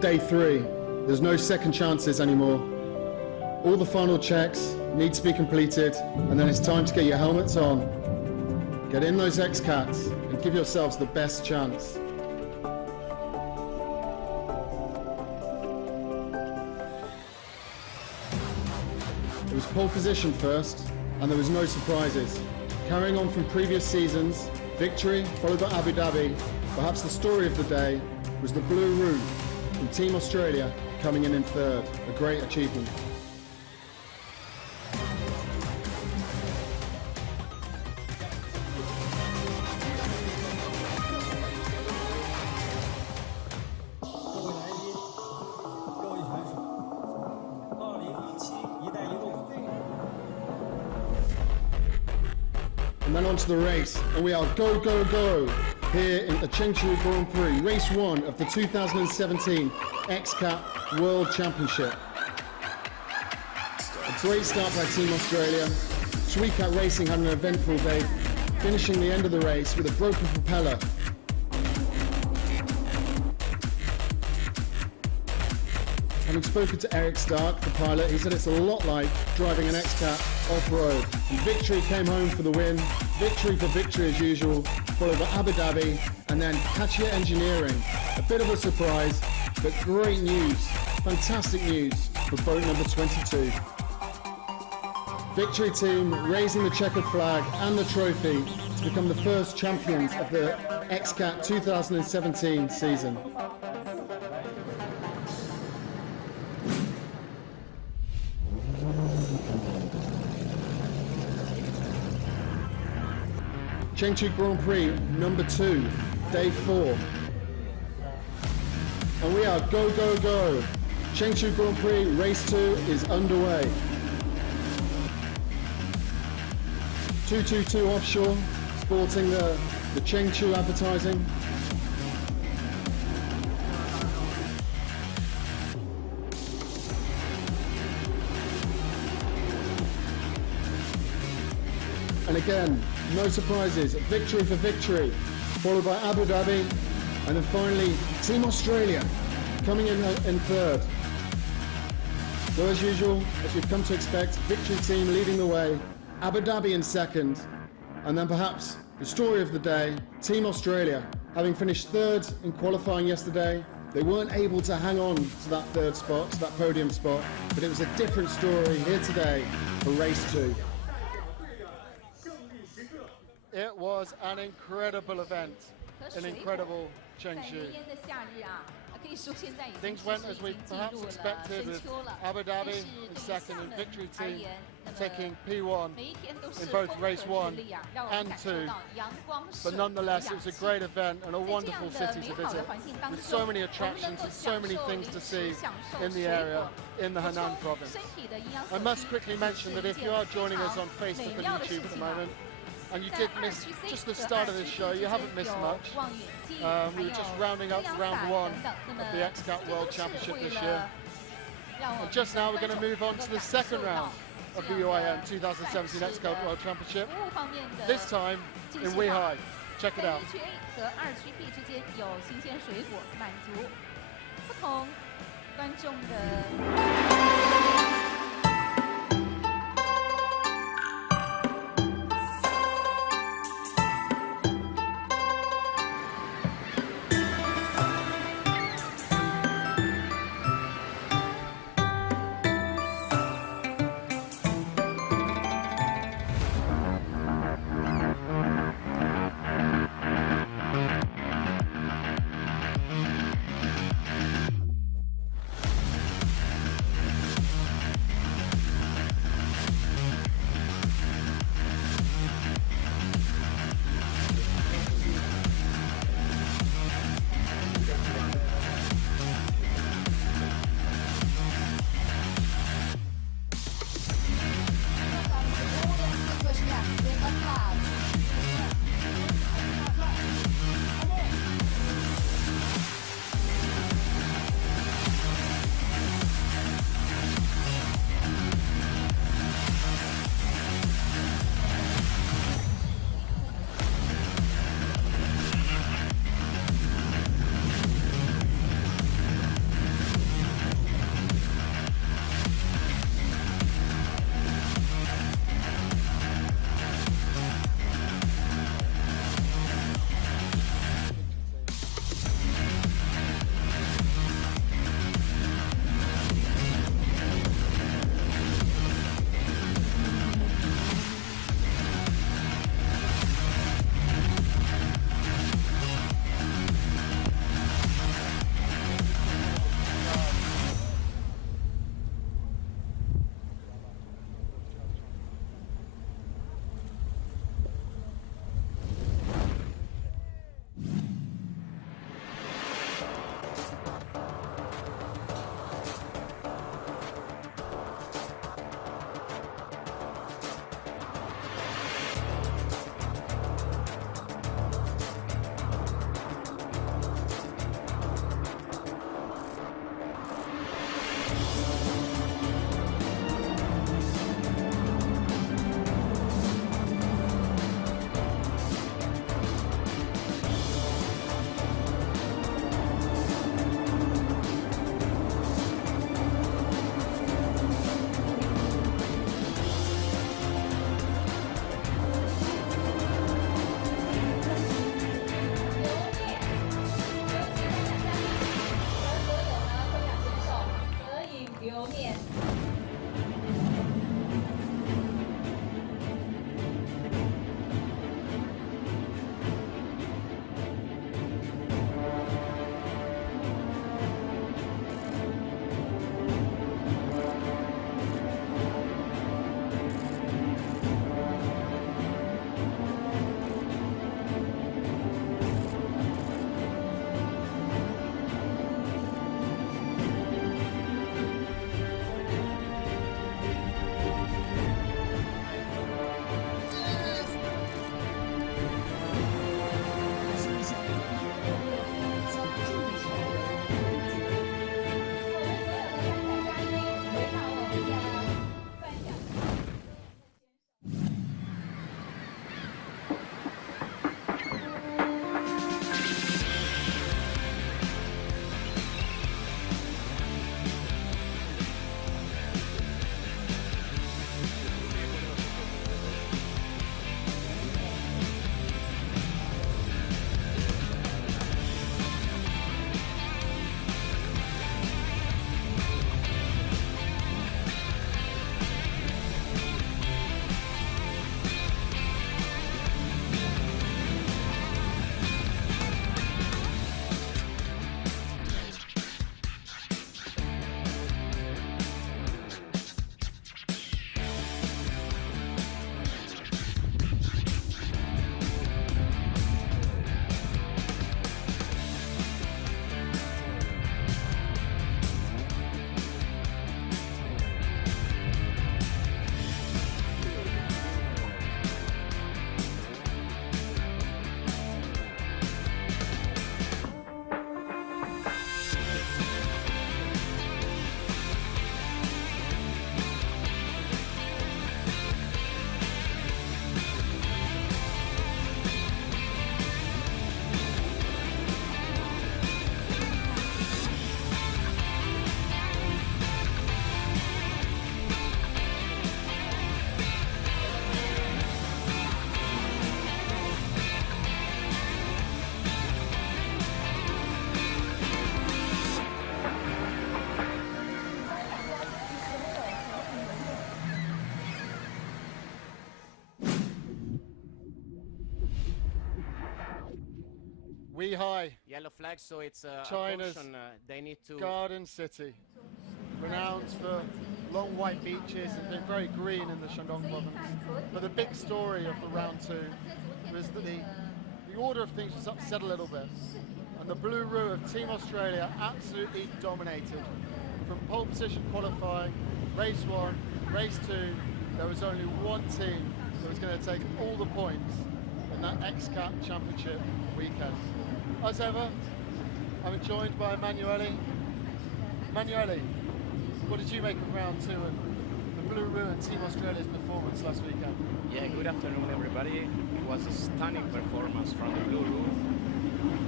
Day 3. There's no second chances anymore. All the final checks need to be completed, and then it's time to get your helmets on. Get in those X-Cats and give yourselves the best chance. It was pole position first, and there was no surprises. Carrying on from previous seasons, victory followed by Abu Dhabi. Perhaps the story of the day was the blue route from Team Australia coming in third, a great achievement. And then on to the race, and we are go, go, go here in the Chengdu Grand Prix, race 1 of the 2017 X-Cat World Championship. A great start by Team Australia. Xiamen Racing had an eventful day, finishing the end of the race with a broken propeller. Having spoken to Eric Stark, the pilot, he said it's a lot like driving an X-Cat off-road. And victory came home for the win. Victory for victory as usual, followed by Abu Dhabi, and then Hachia Engineering. A bit of a surprise, but great news, fantastic news for boat number 22. Victory team raising the checkered flag and the trophy to become the first champions of the X-Cat 2017 season. Chengdu Grand Prix number 2, day 4. And we are go, go, go. Chengdu Grand Prix race 2 is underway. 222 offshore, sporting the Chengdu advertising. And again, no surprises, victory for victory, followed by Abu Dhabi, and then finally Team Australia coming in third. So as usual, as we've come to expect, victory team leading the way, Abu Dhabi in second, and then perhaps the story of the day, Team Australia, having finished third in qualifying yesterday. They weren't able to hang on to that third spot, to that podium spot, but it was a different story here today for race 2. It was an incredible event, an incredible Chengdu. Things went as we perhaps expected, with Abu Dhabi in second and victory team taking P1 in both race 1 and 2. But nonetheless, it was a great event and a wonderful city to visit, with so many attractions and so many things to see in the area, in the Henan province. I must quickly mention that if you are joining us on Facebook and YouTube at the moment, and you did miss just the start of this show, you haven't missed much. We were just rounding up round 1 of the X-Cat World Championship this year. And just now we're going to move on to the second round of the UIM 2017 X-Cat World Championship, this time in Weihai. Check it out. Weihai, yellow flag, so it's China's caution. They need to. garden city, renowned for long white beaches and being very green in the Shandong province. But the big story of the round two was that the order of things was upset a little bit. And the Blue Roux of Team Australia absolutely dominated. From pole position qualifying, race one, race two, there was only one team that was going to take all the points in that XCAT Championship weekend. As ever, I'm joined by Emanuele. Emanuele, what did you make of round two and the Blue Roux and Team Australia's performance last weekend? Yeah, good afternoon everybody. It was a stunning performance from the Blue Roux.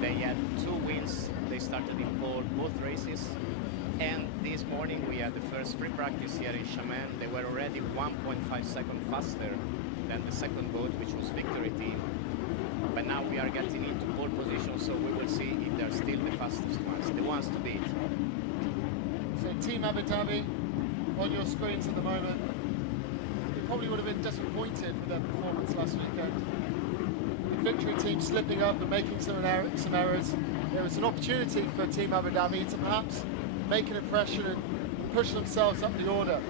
They had 2 wins. They started in pole both races. And this morning we had the first free practice here in Xiamen. They were already 1.5 seconds faster than the second boat, which was Victory Team. But now we are getting into pole position, so we will see if they're still the fastest ones, the ones to beat. So Team Abu Dhabi on your screens at the moment. You probably would have been disappointed with their performance last weekend. The Victory Team slipping up and making some errors. There was an opportunity for Team Abu Dhabi to perhaps make an impression and push themselves up the order.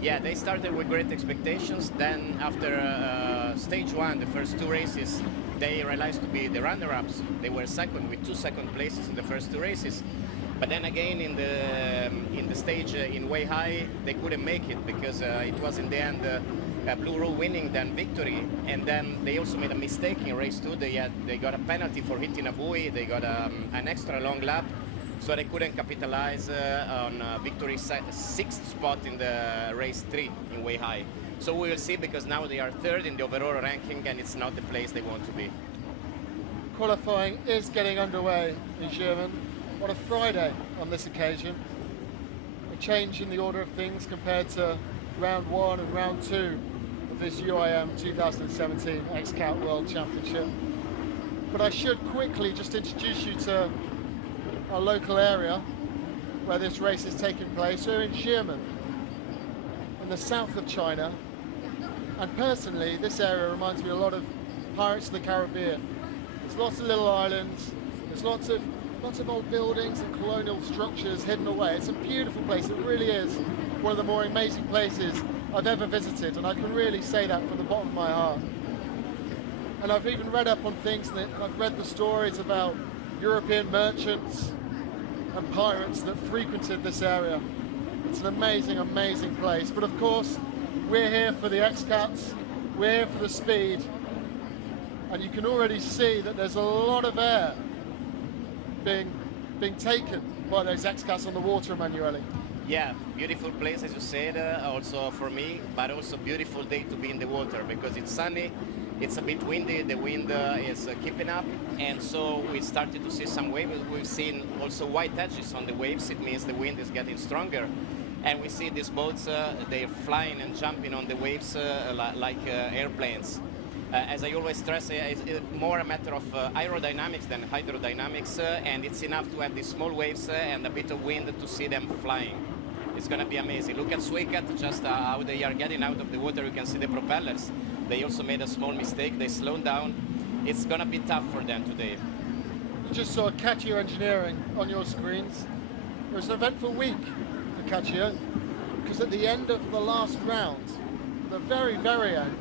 Yeah, they started with great expectations. Then after stage one, the first 2 races, they realized to be the runner-ups. They were second with 2 second places in the first 2 races. But then again in the stage in Weihai, they couldn't make it because it was in the end Blue Roux winning, then Victory, and then they also made a mistake in race 2. They got a penalty for hitting a buoy. They got an extra long lap. So they couldn't capitalize on Victory's 6th spot in the race 3 in Weihai. So we will see, because now they are 3rd in the overall ranking and it's not the place they want to be. Qualifying is getting underway in Xiamen on a Friday on this occasion. A change in the order of things compared to round 1 and round 2 of this UIM 2017 XCAT World Championship. But I should quickly just introduce you to our local area where this race is taking place. We're in Xiamen, in the south of China, and personally this area reminds me a lot of Pirates of the Caribbean. There's lots of little islands, there's lots of old buildings and colonial structures hidden away. It's a beautiful place. It really is one of the more amazing places I've ever visited, and I can really say that from the bottom of my heart. And I've even read up on things, and I've read the stories about European merchants and pirates that frequented this area. It's an amazing, amazing place. But of course, we're here for the XCATs, we're here for the speed, and you can already see that there's a lot of air being taken by those XCATs on the water, Emanuele. Yeah, beautiful place, as you said, also for me, but also beautiful day to be in the water because it's sunny. It's a bit windy, the wind is keeping up, and so we started to see some waves. We've seen also white edges on the waves. It means the wind is getting stronger. And we see these boats, they're flying and jumping on the waves like airplanes. As I always stress, it's more a matter of aerodynamics than hydrodynamics, and it's enough to have these small waves and a bit of wind to see them flying. It's going to be amazing. Look at Suicat, just how they are getting out of the water. You can see the propellers. They also made a small mistake. They slowed down. It's going to be tough for them today. You just saw Katia Engineering on your screens. It was an eventful week for Katia because at the end of the last round, the very, very end,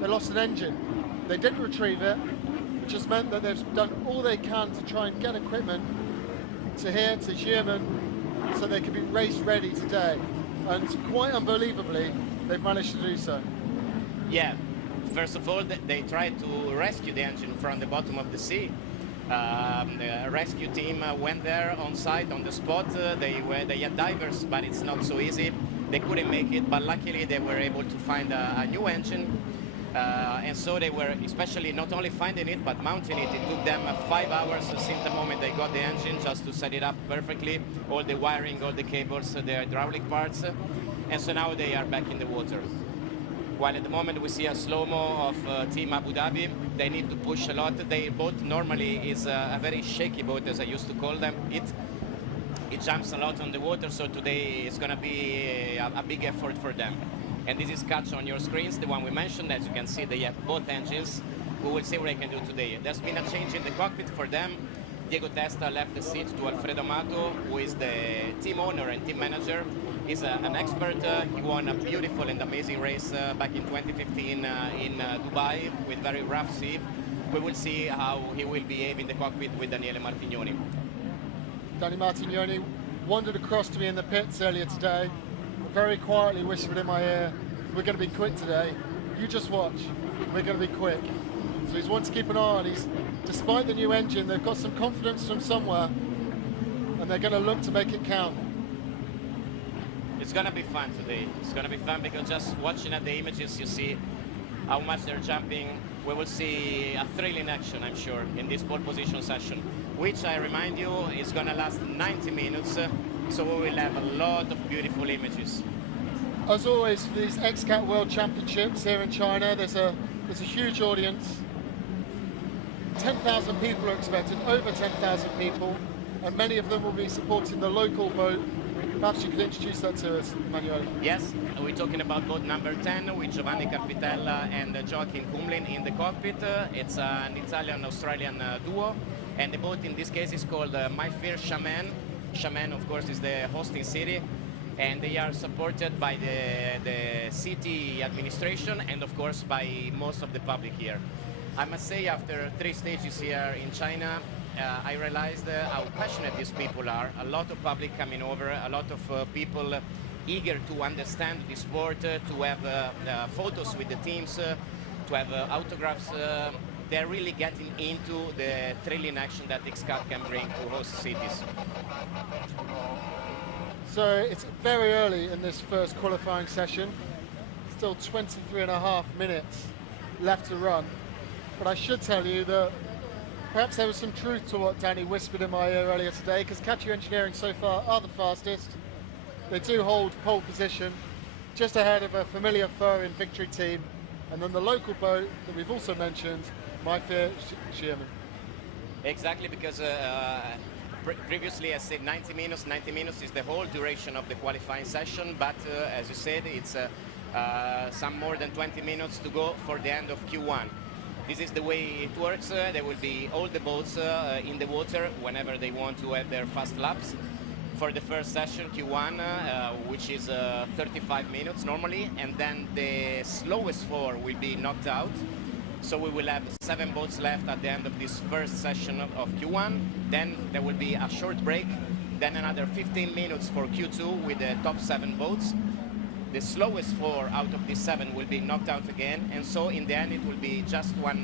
they lost an engine. They didn't retrieve it, which has meant that they've done all they can to try and get equipment to here, to Xiamen, so they can be race ready today. And quite unbelievably, they've managed to do so. Yeah. First of all, they tried to rescue the engine from the bottom of the sea. The rescue team went there on site, on the spot. They had divers, but it's not so easy. They couldn't make it, but luckily they were able to find a new engine. And so they were, especially not only finding it, but mounting it. It took them 5 hours since the moment they got the engine just to set it up perfectly. All the wiring, all the cables, the hydraulic parts. And so now they are back in the water. While at the moment we see a slow-mo of Team Abu Dhabi. They need to push a lot. Their boat normally is a very shaky boat, as I used to call them. It jumps a lot on the water, so today it's going to be a big effort for them. And this is catch on your screens, the one we mentioned. As you can see, they have both engines. we will see what they can do today. There's been a change in the cockpit for them. Diego Testa left the seat to Alfredo Mato, who is the team owner and team manager. He's an expert. He won a beautiful and amazing race back in 2015 in Dubai with very rough sea. We will see how he will behave in the cockpit with Daniele Martignoni. Danny Martignoni wandered across to me in the pits earlier today, very quietly whispered in my ear, "We're going to be quick today. You just watch. We're going to be quick." So he's one to keep an eye on. Despite the new engine, they've got some confidence from somewhere, and they're going to look to make it count. It's going to be fun today. It's going to be fun because just watching at the images, you see how much they're jumping. We will see a thrilling action, I'm sure, in this pole position session, which I remind you is going to last 90 minutes. So we will have a lot of beautiful images. As always, for these XCAT World Championships here in China, there's a huge audience. 10,000 people are expected, over 10,000 people, and many of them will be supporting the local boat. Perhaps you could introduce that to us, Emanuele. Yes, we're talking about boat number 10 with Giovanni Carpitella and Joachim Kumlin in the cockpit. It's an Italian-Australian duo, and the boat in this case is called My Fair Xiamen. Xiamen, of course, is the hosting city, and they are supported by the city administration and, of course, by most of the public here. I must say, after 3 stages here in China, I realized how passionate these people are. A lot of public coming over, a lot of people eager to understand the sport, to have photos with the teams, to have autographs. They're really getting into the thrilling action that XCAT can bring to host cities. So it's very early in this first qualifying session. Still 23.5 minutes left to run. But I should tell you that perhaps there was some truth to what Danny whispered in my ear earlier today, because Katia Engineering so far are the fastest. They do hold pole position, just ahead of a familiar foe in Victory Team, and then the local boat that we've also mentioned, My Fair Xiamen. Exactly, because previously I said 90 minutes. 90 minutes is the whole duration of the qualifying session, but as you said, it's some more than 20 minutes to go for the end of Q1. This is the way it works. There will be all the boats in the water whenever they want to have their fast laps. For the first session, Q1, which is 35 minutes normally, and then the slowest 4 will be knocked out. So we will have 7 boats left at the end of this first session of Q1. Then there will be a short break, then another 15 minutes for Q2 with the top 7 boats. The slowest 4 out of these 7 will be knocked out again, and so in the end it will be just one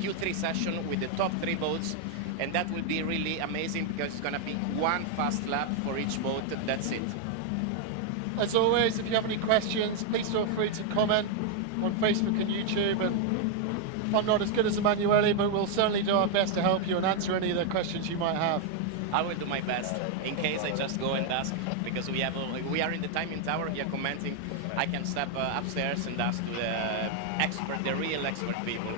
Q3 session with the top 3 boats, and that will be really amazing because it's going to be one fast lap for each boat. That's it. As always, if you have any questions, please feel free to comment on Facebook and YouTube. And I'm not as good as Emanuele, but we'll certainly do our best to help you and answer any of the questions you might have. I will do my best. In case I just go and ask, because we are in the timing tower here commenting, I can step upstairs and ask to the real expert people.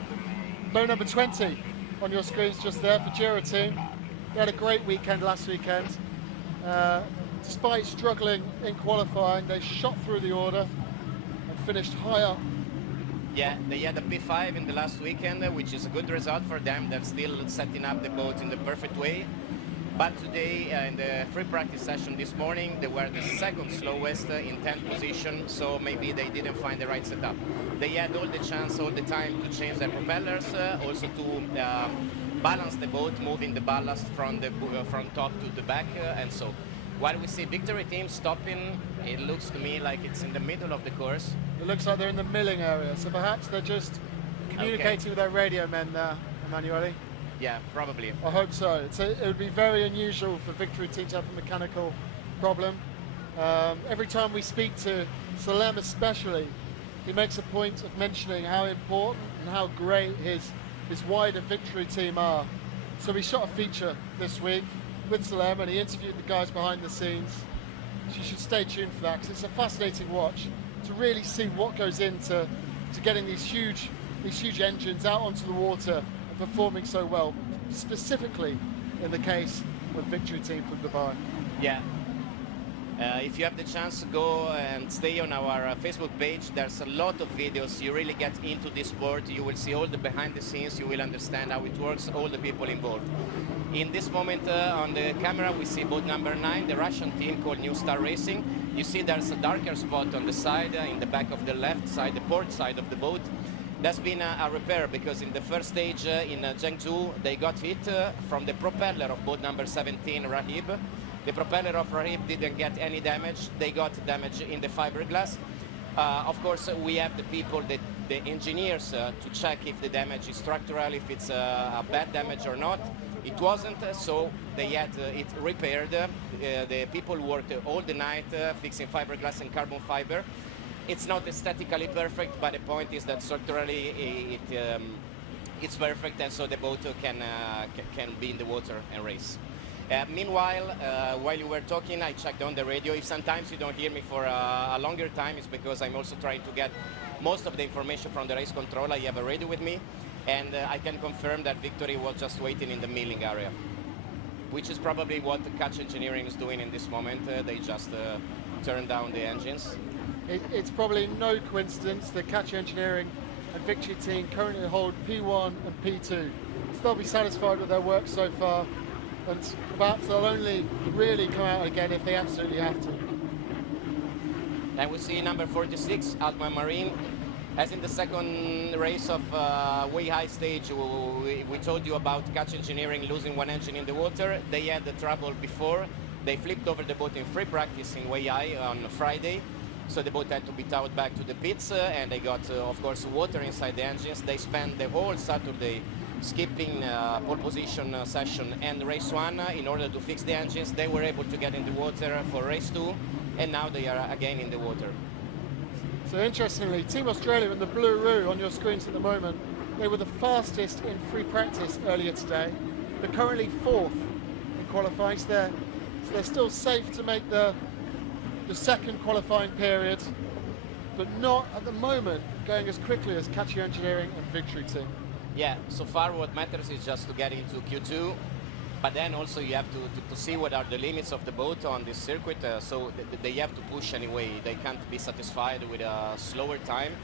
Boat number 20 on your screens just there for Giro Team. They had a great weekend last weekend. Despite struggling in qualifying, they shot through the order and finished high up. Yeah, they had a P5 in the last weekend, which is a good result for them. They're still setting up the boat in the perfect way. But today, in the free practice session this morning, they were the second slowest in 10th position, so maybe they didn't find the right setup. They had all the chance, all the time to change their propellers, also to balance the boat, moving the ballast from top to the back, and so. While we see Victory Team stopping, it looks to me like it's in the middle of the course. It looks like they're in the milling area, so perhaps they're just communicating with their radio men there, Emanuele. Yeah, probably. I hope so. It would be very unusual for Victory Team to have a mechanical problem. Every time we speak to Salem especially, he makes a point of mentioning how important and how great his wider Victory Team are. So we shot a feature this week with Salem and he interviewed the guys behind the scenes. So you should stay tuned for that, because it's a fascinating watch to really see what goes into getting these huge engines out onto the water performing so well, specifically in the case of Victory Team from Dubai. Yeah, If you have the chance to go and stay on our Facebook page, there's a lot of videos. You really get into this sport. You will see all the behind the scenes. You will understand how it works, all the people involved. In this moment on the camera, we see boat number 9, the Russian team called New Star Racing. You see there's a darker spot on the side, in the back of the left side, the port side of the boat. There's been a repair because in the first stage in Zhengzhou, they got hit from the propeller of boat number 17, Rahib. The propeller of Rahib didn't get any damage. They got damage in the fiberglass. Of course, we have the people, the engineers, to check if the damage is structural, if it's a bad damage or not. It wasn't, so they had it repaired. The people worked all the night fixing fiberglass and carbon fiber. It's not aesthetically perfect, but the point is that structurally it's perfect, and so the boat can be in the water and race. Meanwhile, while you were talking, I checked on the radio. If sometimes you don't hear me for a longer time, it's because I'm also trying to get most of the information from the race control. I have a radio with me, and I can confirm that Victory was just waiting in the milling area, which is probably what the Catch Engineering is doing in this moment. They just turned down the engines. It's probably no coincidence that Catch Engineering and Victory Team currently hold P1 and P2. So they'll be satisfied with their work so far, and perhaps they'll only really come out again if they absolutely have to. Then we see number 46, Altman Marine. As in the second race of Way High stage, we told you about Catch Engineering losing one engine in the water. They had the trouble before. They flipped over the boat in free practice in Way High on Friday. So the boat had to be towed back to the pits, and they got, of course, water inside the engines. They spent the whole Saturday skipping pole position session and race 1 in order to fix the engines. They were able to get in the water for race 2, and now they are again in the water. So interestingly, Team Australia in the blue roux on your screens at the moment, they were the fastest in free practice earlier today. They're currently 4th in qualifying, so they're still safe to make the second qualifying period, but not at the moment going as quickly as Catch Engineering and Victory Team. Yeah, so far what matters is just to get into Q2, but then also you have to see what are the limits of the boat on this circuit, so they have to push anyway. They can't be satisfied with a slower time,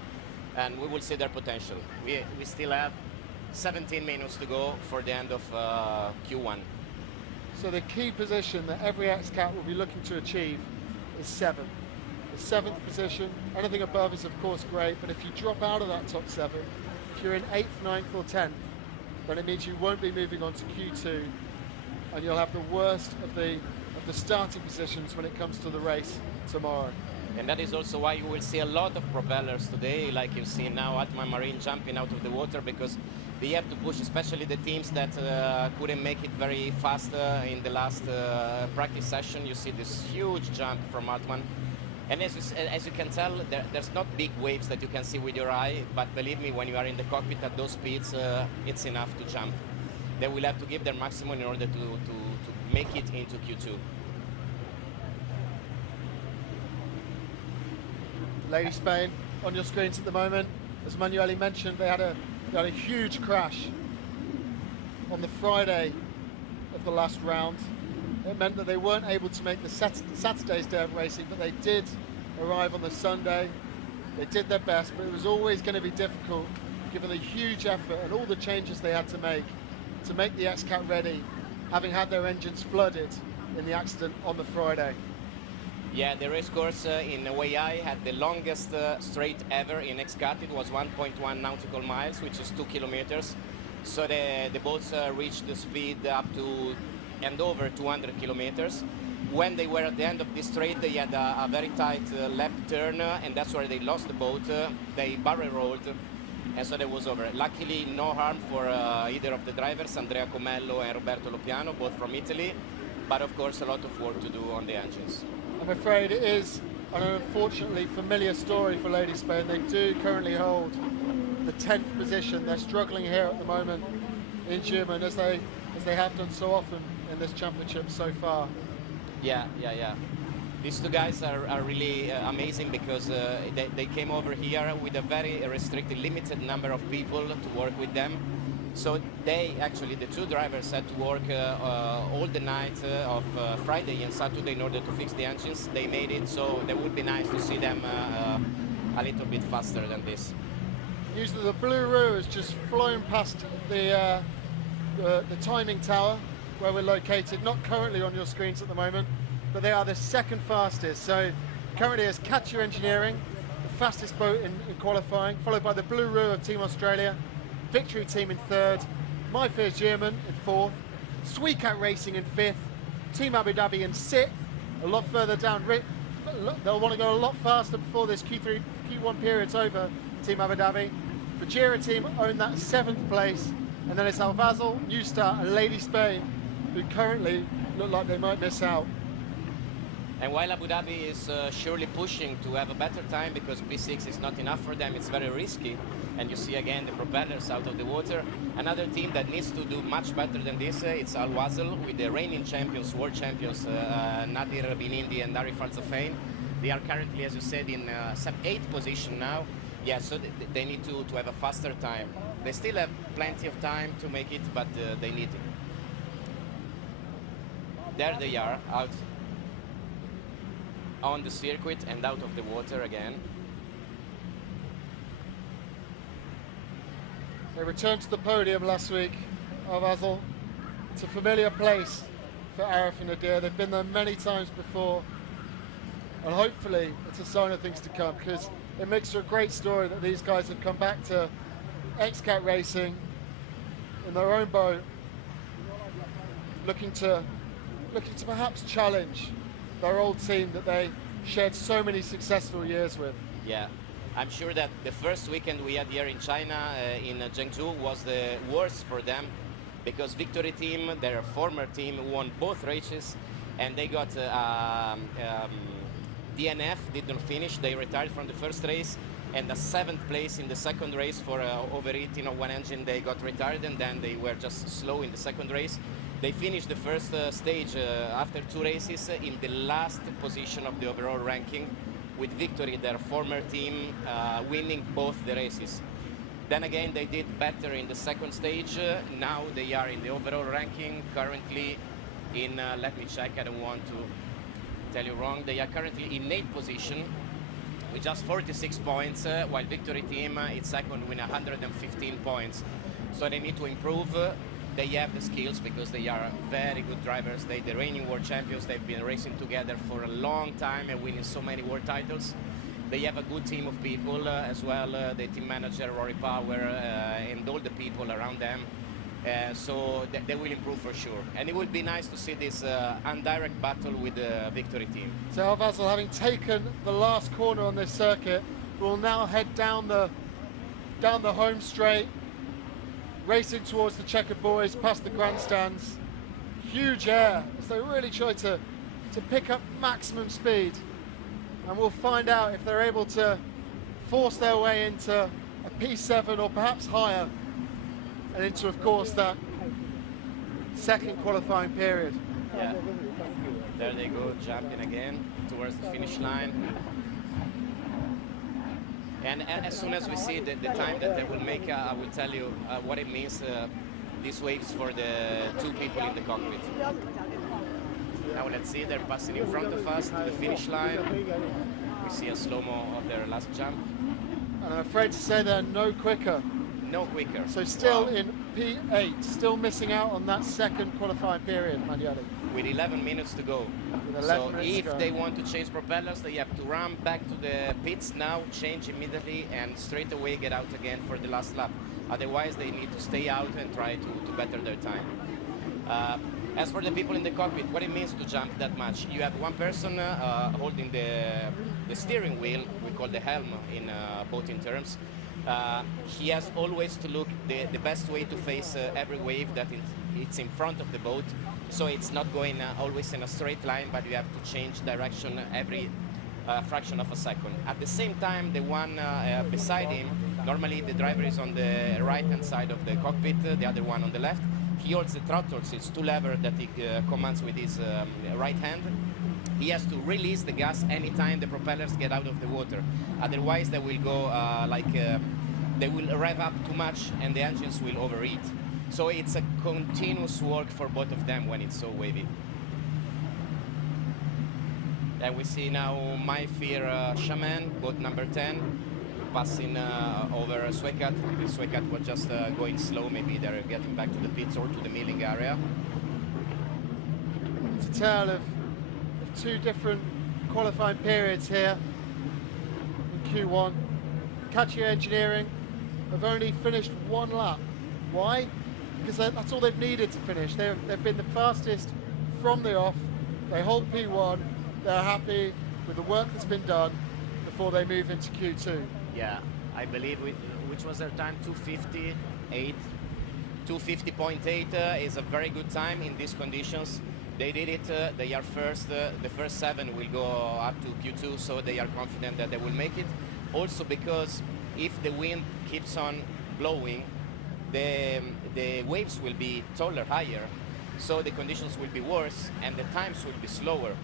and we will see their potential. We still have 17 minutes to go for the end of Q1. So the key position that every X-Cat will be looking to achieve is 7th. The 7th position, anything above is of course great, but if you drop out of that top 7, if you're in 8th, 9th or 10th, then it means you won't be moving on to Q2, and you'll have the worst of the starting positions when it comes to the race tomorrow. And that is also why you will see a lot of propellers today, like you see now Atman Marine jumping out of the water, because they have to push, especially the teams that couldn't make it very fast in the last practice session. You see this huge jump from Atman. And as you can tell, there's not big waves that you can see with your eye, but believe me, when you are in the cockpit at those speeds, it's enough to jump. They will have to give their maximum in order to make it into Q2. Lady Spain on your screens at the moment. As Manueli mentioned, they had a huge crash on the Friday of the last round. It meant that they weren't able to make the Saturday's day of racing, but they did arrive on the Sunday. They did their best, but it was always going to be difficult given the huge effort and all the changes they had to make the X-Cat ready, having had their engines flooded in the accident on the Friday. Yeah, the race course in Way High had the longest straight ever in X-Cat. It was 1.1 nautical miles, which is 2 kilometers. So the boats reached the speed up to and over 200 kilometers. When they were at the end of this straight, they had a very tight left turn, and that's where they lost the boat. They barrel rolled, and so that was over. Luckily, no harm for either of the drivers, Andrea Comello and Roberto Lopiano, both from Italy. But of course, a lot of work to do on the engines. I'm afraid it is an unfortunately familiar story for Lady Spain. They do currently hold the 10th position. They're struggling here at the moment in Xiamen, as they have done so often in this championship so far. Yeah. These two guys are really amazing because they came over here with a very restricted, limited number of people to work with them. So they actually, the two drivers, had to work all the night of Friday and Saturday in order to fix the engines. They made it, so it would be nice to see them a little bit faster than this. Usually the Blue Roo has just flown past the timing tower where we're located, not currently on your screens at the moment, but they are the second fastest. So currently it's Catcher Engineering, the fastest boat in qualifying, followed by the Blue Roo of Team Australia, Victory Team in third, My Fair Xiamen in fourth, Sweecat Racing in fifth, Team Abu Dhabi in sixth, a lot further down. They'll want to go a lot faster before this Q1 period's over, Team Abu Dhabi. The Jira team own that seventh place, and then it's Al Vazel, New Star and Lady Spain, who currently look like they might miss out. And while Abu Dhabi is surely pushing to have a better time because P6 is not enough for them, it's very risky. And you see again the propellers out of the water. Another team that needs to do much better than this, it's Al Wazel with the reigning champions, world champions, Nadir Binindi and Arif Al Zafain. They are currently, as you said, in 8th position now. Yeah, so they need to have a faster time. They still have plenty of time to make it, but they need it. There they are, out on the circuit and out of the water again. They returned to the podium last week, Al Vazel. It's a familiar place for Arif and Nadir. They've been there many times before. And hopefully it's a sign of things to come, because it makes for a great story that these guys have come back to XCAT racing in their own boat, looking to perhaps challenge their old team that they shared so many successful years with. Yeah, I'm sure that the first weekend we had here in China, in Zhengzhou, was the worst for them, because Victory Team, their former team, won both races, and they got DNF, didn't finish, they retired from the first race, and the 7th place in the second race for overheating of one engine. They got retired, and then they were just slow in the second race. They finished the first stage after 2 races in the last position of the overall ranking, with Victory, their former team, winning both the races. Then again, they did better in the second stage. Now they are in the overall ranking, currently in, let me check, I don't want to tell you wrong. They are currently in 8th position with just 46 points, while Victory Team is second with 115 points. So they need to improve. They have the skills because they are very good drivers. They're the reigning world champions. They've been racing together for a long time and winning so many world titles. They have a good team of people as well, the team manager, Rory Power, and all the people around them. So they will improve for sure. And it would be nice to see this indirect battle with the Victory Team. So Al Vazel, having taken the last corner on this circuit, will now head down the home straight, racing towards the checkered boys, past the grandstands. Huge air as they really try to pick up maximum speed. And we'll find out if they're able to force their way into a P7 or perhaps higher, and into, of course, that second qualifying period. Yeah, there they go, jumping again towards the finish line. And as soon as we see the time that they will make, I will tell you what it means, these waves for the 2 people in the cockpit. Now let's see, they're passing in front of us to the finish line. We see a slow-mo of their last jump. And I'm afraid to say they're no quicker. No quicker. So still in P8, still missing out on that second qualifying period, Manueli. With 11 minutes to go. So if they want to change propellers, they have to run back to the pits now, change immediately, and straight away get out again for the last lap. Otherwise, they need to stay out and try to better their time. As for the people in the cockpit, what it means to jump that much, you have one person holding the steering wheel, we call the helm in boating terms. He has always to look the best way to face every wave that it's in front of the boat. So it's not going always in a straight line, but you have to change direction every fraction of a second. At the same time, the one beside him, normally the driver is on the right-hand side of the cockpit, the other one on the left. He holds the throttles, it's 2 levers that he commands with his right hand. He has to release the gas anytime the propellers get out of the water. Otherwise, they will go they will rev up too much and the engines will overheat. So it's a continuous work for both of them when it's so wavy. And we see now my fear Xiamen, boat number 10, passing over Swekat. Swekat was just going slow. Maybe they're getting back to the pits or to the milling area. It's a tale of two different qualifying periods here in Q1. Katia Engineering have only finished one lap. Why? Because that's all they've needed to finish. They've been the fastest from the off. They hold P1. They're happy with the work that's been done before they move into Q2. Yeah, I believe which was their time, 2:58. 2:50.8 is a very good time in these conditions. They did it, they are first, the first 7 will go up to Q2, so they are confident that they will make it. Also because if the wind keeps on blowing, the waves will be taller, higher, so the conditions will be worse and the times will be slower.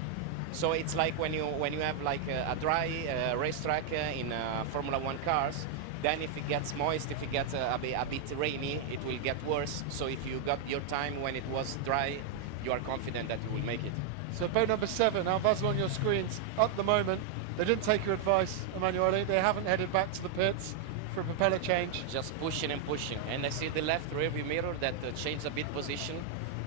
So it's like when you have like a dry racetrack in Formula 1 cars, then if it gets moist, if it gets a bit rainy, it will get worse. So if you got your time when it was dry, you are confident that you will make it. So boat number 7, now Vasil on your screens at the moment. They didn't take your advice, Emanuele. They haven't headed back to the pits for a propeller change. Just pushing and pushing. And I see the left rearview mirror that changed a bit position.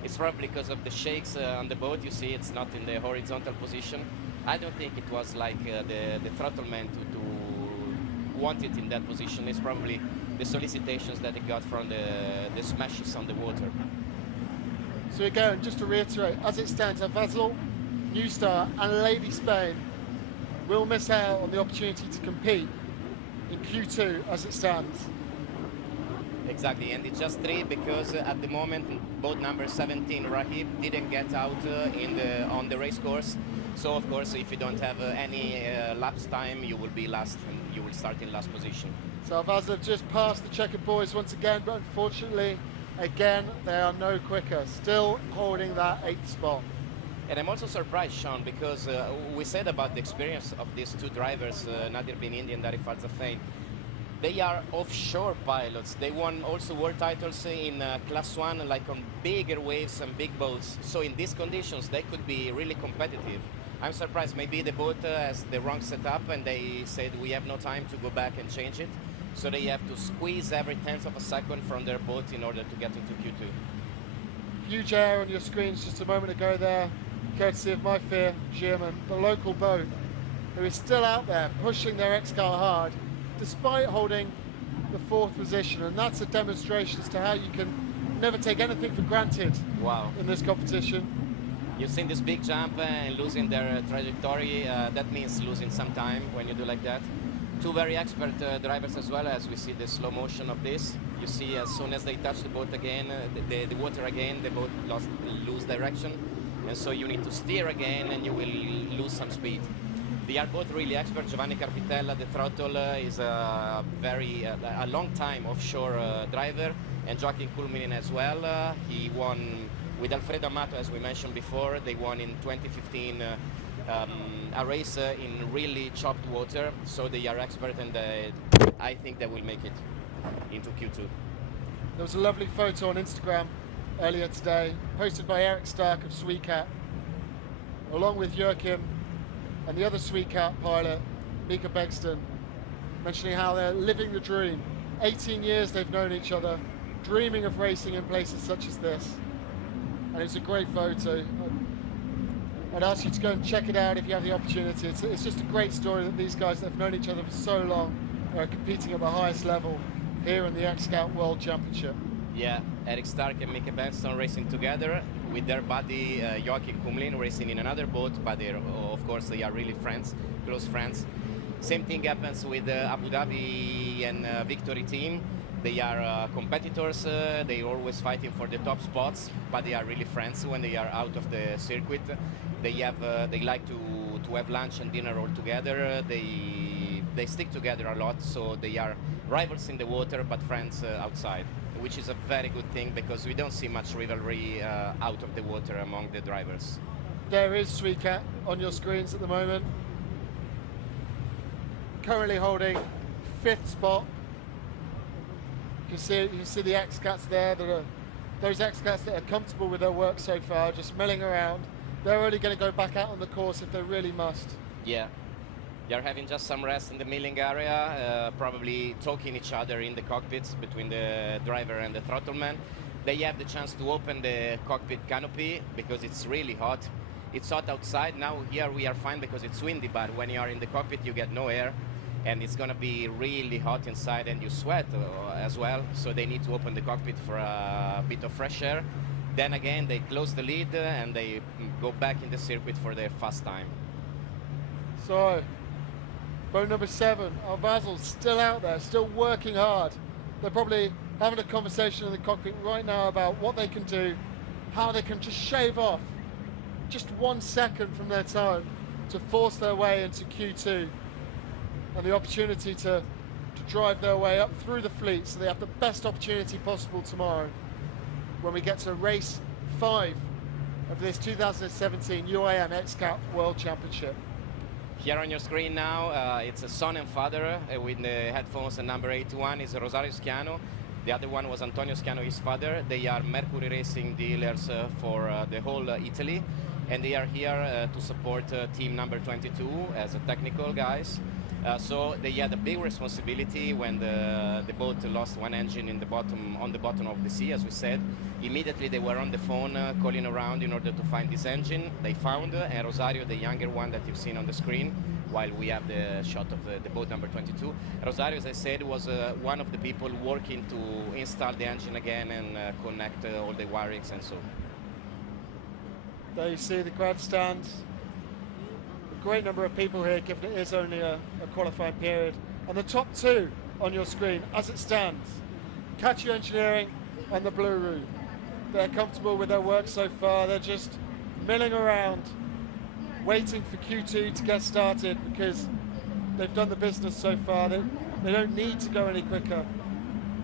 It's probably because of the shakes on the boat. You see it's not in the horizontal position. I don't think it was like the throttle man to want it in that position. It's probably the solicitations that it got from the smashes on the water. So again, just to reiterate, as it stands, Vasil, New Star and Lady Spain will miss out on the opportunity to compete in Q2 as it stands. Exactly, and it's just 3 because at the moment boat number 17 Rahib didn't get out on the race course. So of course if you don't have any laps time, you will be last and you will start in last position. So Vasil have just passed the checkered boys once again, but unfortunately again they are no quicker, still holding that 8th spot. And I'm also surprised, Sean, because we said about the experience of these two drivers, Nadir Bin Indi and Darif Al-Zafain. They are offshore pilots. They won also world titles in Class 1, like on bigger waves and big boats. So in these conditions, they could be really competitive. I'm surprised. Maybe the boat has the wrong setup and they said we have no time to go back and change it. So they have to squeeze every 10th of a second from their boat in order to get into Q2. Huge air on your screens just a moment ago there, courtesy of my fear, Xiamen, the local boat, who is still out there pushing their X-Car hard, despite holding the 4th position, and that's a demonstration as to how you can never take anything for granted. Wow. In this competition. You've seen this big jump and losing their trajectory, that means losing some time when you do like that. Two very expert drivers as well, as we see the slow motion of this. You see as soon as they touch the boat again, the water again, the boat lose direction, and so you need to steer again and you will lose some speed. They are both really expert. Giovanni Carpitella, the throttle, is a long time offshore driver, and Joachim Kulminen as well. He won with Alfredo Amato, as we mentioned before. They won in 2015 a race in really chopped water, so they are expert, and I think they will make it into Q2. There was a lovely photo on Instagram earlier today, posted by Eric Stark of Sweecat, along with Joachim and the other Sweecat pilot, Mika Begston, mentioning how they're living the dream. 18 years they've known each other, dreaming of racing in places such as this. And it's a great photo. I'd ask you to go and check it out if you have the opportunity. It's just a great story that these guys that have known each other for so long are competing at the highest level here in the X-Scout World Championship. Yeah, Eric Stark and Mika Benson racing together with their buddy Joachim Kumlin racing in another boat, but of course they are really friends, close friends. Same thing happens with Abu Dhabi and Victory team. They are competitors, they're always fighting for the top spots, but they are really friends when they are out of the circuit. They like to have lunch and dinner all together. They stick together a lot, so they are rivals in the water but friends outside, which is a very good thing because we don't see much rivalry out of the water among the drivers. There is Sweecat on your screens at the moment, currently holding 5th spot. You can see the X-Cats there that are those X-Cats that are comfortable with their work so far, just milling around, they're only going to go back out on the course if they really must. Yeah. They're having just some rest in the milling area, probably talking each other in the cockpits between the driver and the throttleman. They have the chance to open the cockpit canopy because it's really hot. It's hot outside. Now here we are fine because it's windy, but when you are in the cockpit you get no air and it's going to be really hot inside and you sweat as well. So they need to open the cockpit for a bit of fresh air. Then again they close the lid and they go back in the circuit for their fast time. So boat number 7, Al Basil's still out there, still working hard. They're probably having a conversation in the cockpit right now about what they can do, how they can just shave off just 1 second from their time to force their way into Q2 and the opportunity to drive their way up through the fleet so they have the best opportunity possible tomorrow when we get to race 5 of this 2017 UAM X-Cat World Championship. Here on your screen now, it's a son and father with the headphones, and number 81 is Rosario Schiano. The other one was Antonio Schiano, his father. They are Mercury Racing dealers for the whole Italy, and they are here to support team number 22 as a technical guys. So they had a big responsibility when the boat lost one engine in the bottom, on the bottom of the sea, as we said. Immediately they were on the phone calling around in order to find this engine. They found, and Rosario, the younger one that you've seen on the screen, while we have the shot of the boat number 22. Rosario, as I said, was one of the people working to install the engine again and connect all the wirings and so. There you see the grandstands. Great number of people here, given it is only a qualifying period. And the top 2 on your screen, as it stands, Kachi Engineering and the Blue Room. They're comfortable with their work so far. They're just milling around, waiting for Q2 to get started because they've done the business so far. They don't need to go any quicker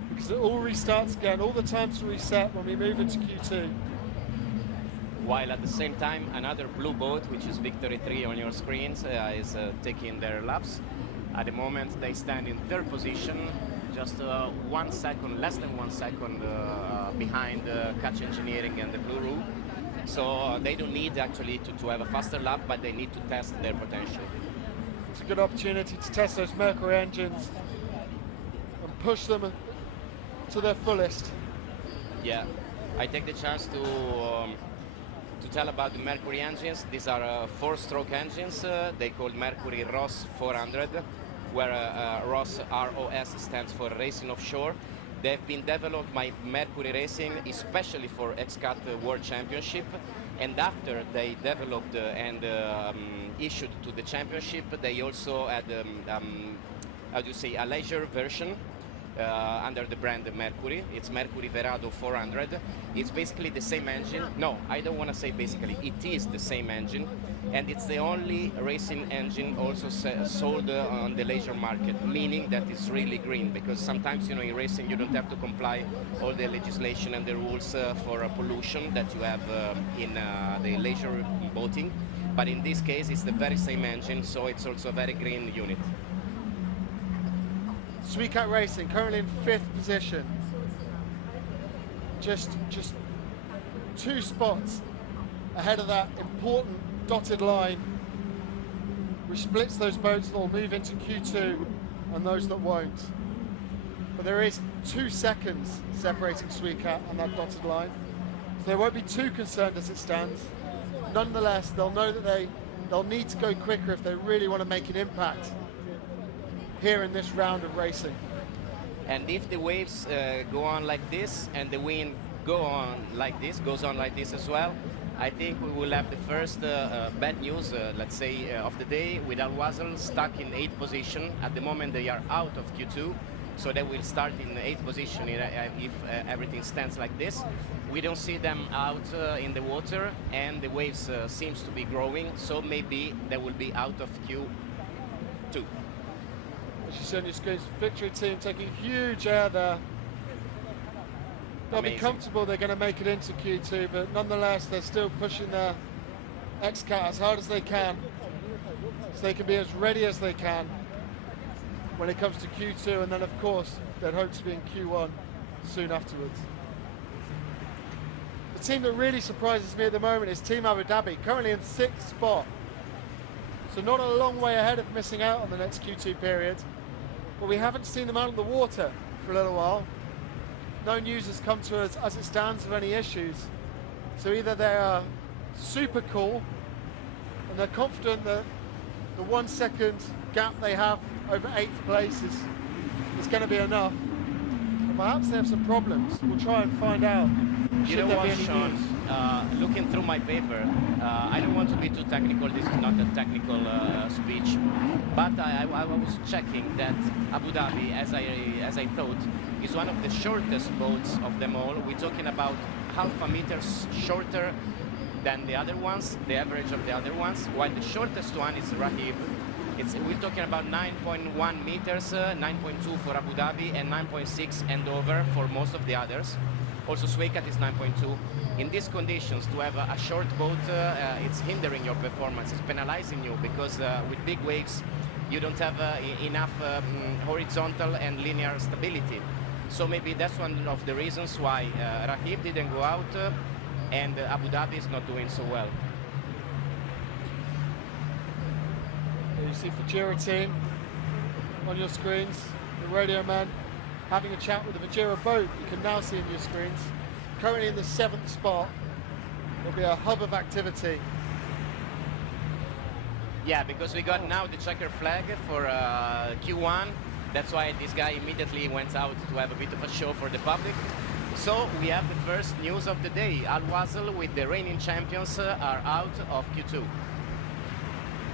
because it all restarts again. All the times reset when we move into Q2. While at the same time, another blue boat, which is Victory 3 on your screens, is taking their laps. At the moment, they stand in 3rd position, just 1 second, less than 1 second behind Kachi Engineering and the Blue Room. So they don't need actually to have a faster lap, but they need to test their potential. It's a good opportunity to test those Mercury engines and push them to their fullest. Yeah, I take the chance to tell about the Mercury engines. These are 4-stroke engines. They called Mercury ROS 400, where ROS, ROS stands for Racing Offshore. They've been developed by Mercury Racing, especially for X-Cat World Championship. And after they developed and issued to the championship, they also had, how do you say, a leisure version under the brand Mercury. It's Mercury Verado 400. It's basically the same engine. No, I don't want to say basically. It is the same engine, and it's the only racing engine also sold on the leisure market, meaning that it's really green, because sometimes, you know, in racing you don't have to comply all the legislation and the rules for pollution that you have in the leisure boating. But in this case, it's the very same engine, so it's also a very green unit. Sweetcat Racing currently in 5th position. Just 2 spots ahead of that important dotted line which splits those boats that will move into Q2 and those that won't. But there is 2 seconds separating Sweetcat and that dotted line, so they won't be too concerned as it stands. Nonetheless, they'll know that they'll need to go quicker if they really want to make an impact here in this round of racing. And if the waves go on like this and the wind goes on like this as well, I think we will have the first bad news, let's say, of the day, with Al Wasl stuck in 8th position. At the moment they are out of Q2, so they will start in 8th position if everything stands like this. We don't see them out in the water, and the waves seems to be growing, so maybe they will be out of Q2. As you see on your screens, Victory team taking huge air there. They'll be comfortable they're going to make it into Q2, but nonetheless they're still pushing their X-Cat as hard as they can, so they can be as ready as they can when it comes to Q2, and then of course they'd hope to be in Q1 soon afterwards. The team that really surprises me at the moment is Team Abu Dhabi, currently in 6th spot. So not a long way ahead of missing out on the next Q2 period. But we haven't seen them out on the water for a little while. No news has come to us as it stands of any issues. So either they are super cool and they're confident that the 1 second gap they have over 8th place is going to be enough. Or perhaps they have some problems. We'll try and find out. You know what, Sean? Looking through my paper, I don't want to be too technical. This is not a technical speech, but I was checking that Abu Dhabi, as I thought, is one of the shortest boats of them all. We're talking about half a meter shorter than the other ones, the average of the other ones, while the shortest one is Rahib. We're talking about 9.1 meters, 9.2 for Abu Dhabi, and 9.6 and over for most of the others. Also, Swaycat is 9.2. In these conditions, to have a short boat, it's hindering your performance. It's penalizing you because with big waves, you don't have enough horizontal and linear stability. So maybe that's one of the reasons why Rahib didn't go out and Abu Dhabi is not doing so well. You see Fajira team on your screens, the radio man having a chat with the Fajira boat you can now see on your screens. Currently in the 7th spot. There'll be a hub of activity. Yeah, because we got now the checker flag for Q1. That's why this guy immediately went out to have a bit of a show for the public. So we have the first news of the day. Al Wasl with the reigning champions are out of Q2.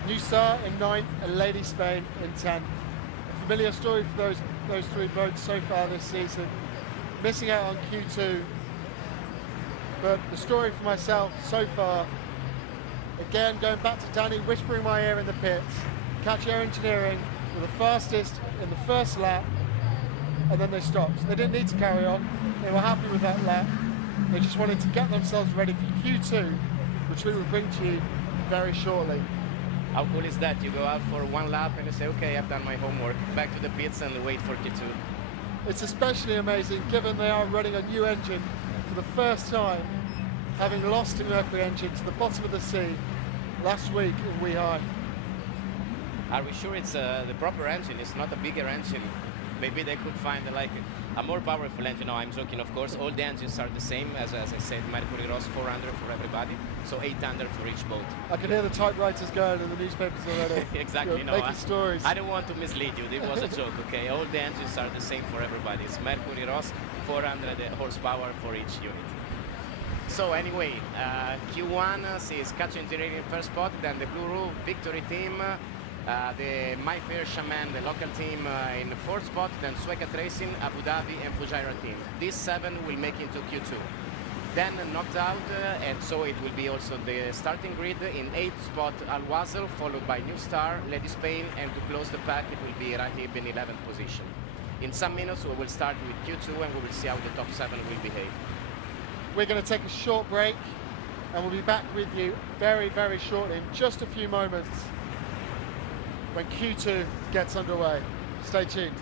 New Star in 9th and Lady Spain in 10th. A familiar story for those 3 boats so far this season. Missing out on Q2. But the story for myself so far, again going back to Danny whispering my ear in the pits, Catch Air Engineering were the fastest in the first lap and then they stopped. They didn't need to carry on. They were happy with that lap. They just wanted to get themselves ready for Q2, which we will bring to you very shortly. How cool is that? You go out for 1 lap and you say, okay, I've done my homework. Back to the pits and wait for Q2. It's especially amazing given they are running a new engine for the first time, having lost a Mercury engine to the bottom of the sea last week in Weihai. Are we sure it's the proper engine? It's not a bigger engine. Maybe they could find like a more powerful engine. No, I'm joking, of course. All the engines are the same, as I said, Mercury Ross 400 for everybody, so 800 for each boat. I can hear the typewriters going in the newspapers already. Exactly, no. Making stories. I don't want to mislead you. It was a joke, okay? All the engines are the same for everybody. It's Mercury Ross 400 horsepower for each unit. So anyway, Q1 sees Catch Engineering in first spot, then the Blue Roof Victory team, the My Fair Xiamen, the local team in the 4th spot, then Swaycat Racing, Abu Dhabi and Fujairah team. These 7 will make into Q2. Then knocked out, and so it will be also the starting grid. In 8th spot, Al Wasl, followed by New Star, Lady Spain, and to close the pack, it will be Rahib in 11th position. In some minutes, we will start with Q2, and we will see how the top 7 will behave. We're going to take a short break, and we'll be back with you very, very shortly, in just a few moments, when Q2 gets underway. Stay tuned.